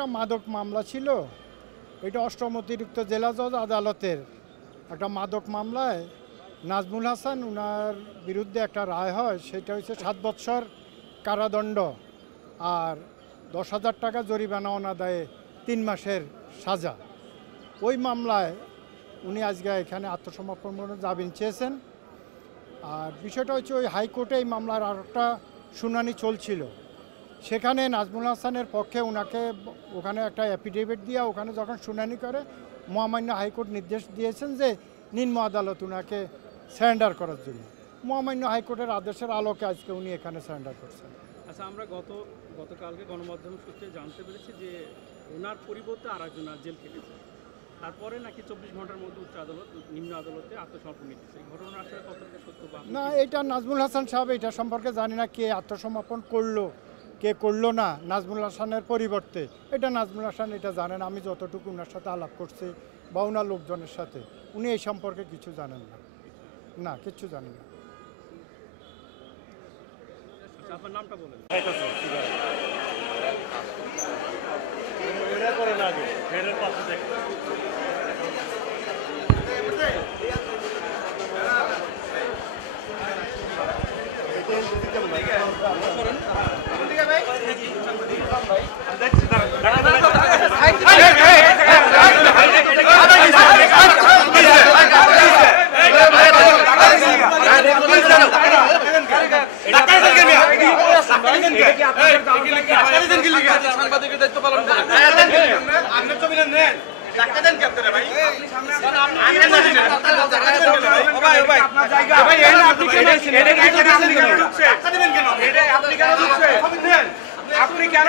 একটা মাদক মামলা ছিল। এটা অষ্টম অতিরিক্ত জেলা জজ আদালতের একটা মাদক মামলায় নাজমুল হাসান উনার বিরুদ্ধে একটা রায় হয়, সেটা হচ্ছে 7 বৎসর কারাদণ্ড আর 10,000 টাকা জরিমানা অনাদায়ে 3 মাসের সাজা। ওই মামলায় উনি আজকে এখানে আত্মসমর্পণ করে জামিন চেয়েছেন। আর বিষয়টা হচ্ছে ওই হাইকোর্টে এই মামলার আর একটা শুনানি চলছিল, সেখানে নাজমুল হাসানের পক্ষে ওনাকে ওখানে একটা অ্যাফিডেভিট দিয়ে ওখানে যখন শুনানি করে মহামান্য হাইকোর্ট নির্দেশ দিয়েছেন যে নিম্ন আদালত ওনাকে সারেন্ডার করার জন্য। মহামান্য হাইকোর্টের আদেশের আলোকে আজকে উনি এখানে সারেন্ডার করছেন। আচ্ছা, আমরা গতকালকে গণমাধ্যম সূত্রে জানতে পেরেছি যে ওনার পরিবর্তে আরেকজন জেল কেটেছে, তারপরে নাকি 24 ঘন্টার মধ্যে উচ্চ আদালত নিম্ন আদালতে আত্মসমর্পণ নিতেছে। এই ঘটনা আসলে কতটা সত্য বা না, এটা নাজমুল হাসান সাহেব এটা সম্পর্কে জানি না কে আত্মসমর্পণ করলো কে করলো না নাজমুল হাসানের পরিবর্তে। এটা নাজমুল হাসান এটা জানেন। আমি যতটুকু ওনার সাথে আলাপ করছি বা ওনার লোকজনের সাথে, উনি এই সম্পর্কে কিছু জানেন না, না কিচ্ছু জানেন না। আপনার নামটা বলেন। সাংবাদিকের দায়িত্ব পালন করেন। আপনি ছবি নেন, টাকা দেন কি আপনারা ভাই? আপনার জায়গা ভাই, আপনি কেন টাকা দিবেন কেন? আপনি কেন